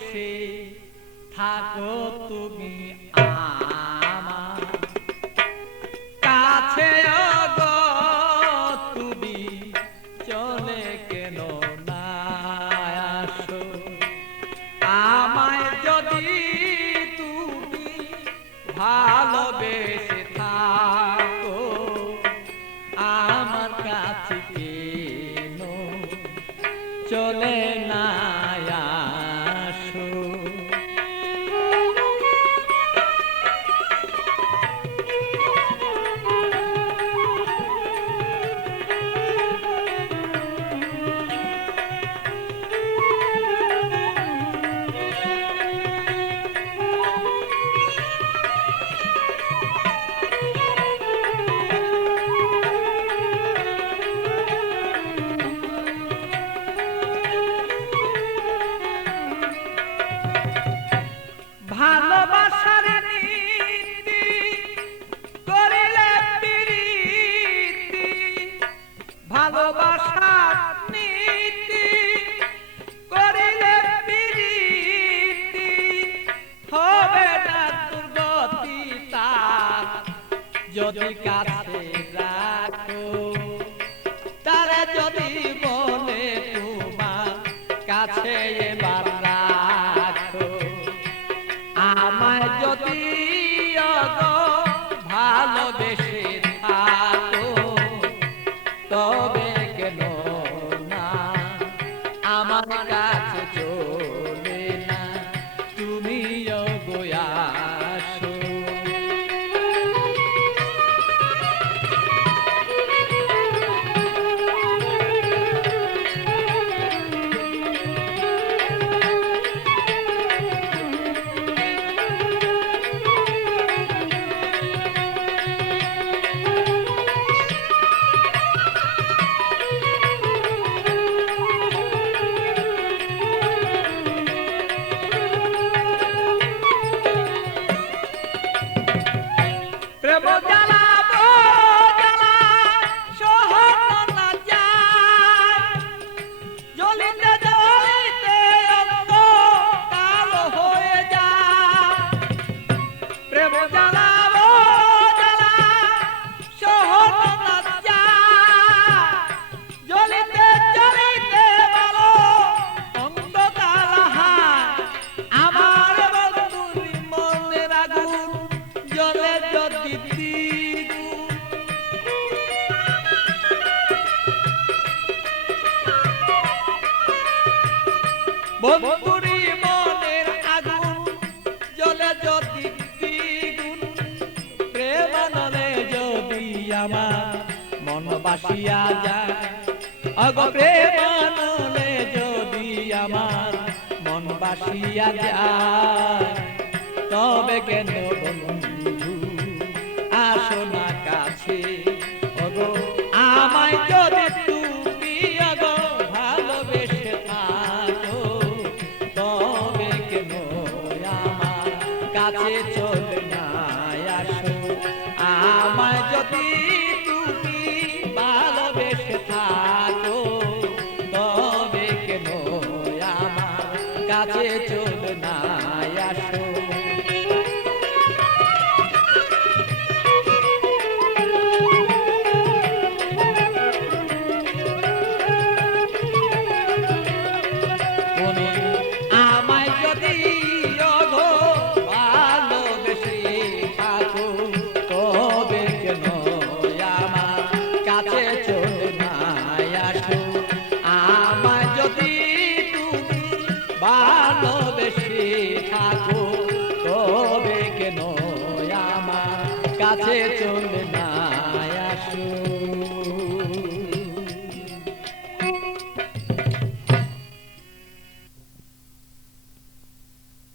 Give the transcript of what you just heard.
দেশে থাকো তুমি কাছে তুমি, চলে কেন না আমায় যদি তুমি থাকো কাছে কেন চলে না ভালোবাসা নীতি করিলে হবে না দুর্গতি যদি কাছে রাখো, তারা যদি বলে তোমার কাছে এবার রাখো। আমার যদি ভালোবেসে বন্ধুরি মনের আগুন জ্বলে যদি দ্বিগুণ, প্রেমানলে যদি আমার বাসিয়া যায়, অগ প্রেমানলে যদি আমার বাসিয়া যায়। তবে কেন বন্ধু, আসো না কাছে ওগো আমায় যদি আমার কাছে চলে না আসো। আমায় যদি Bye. Bye.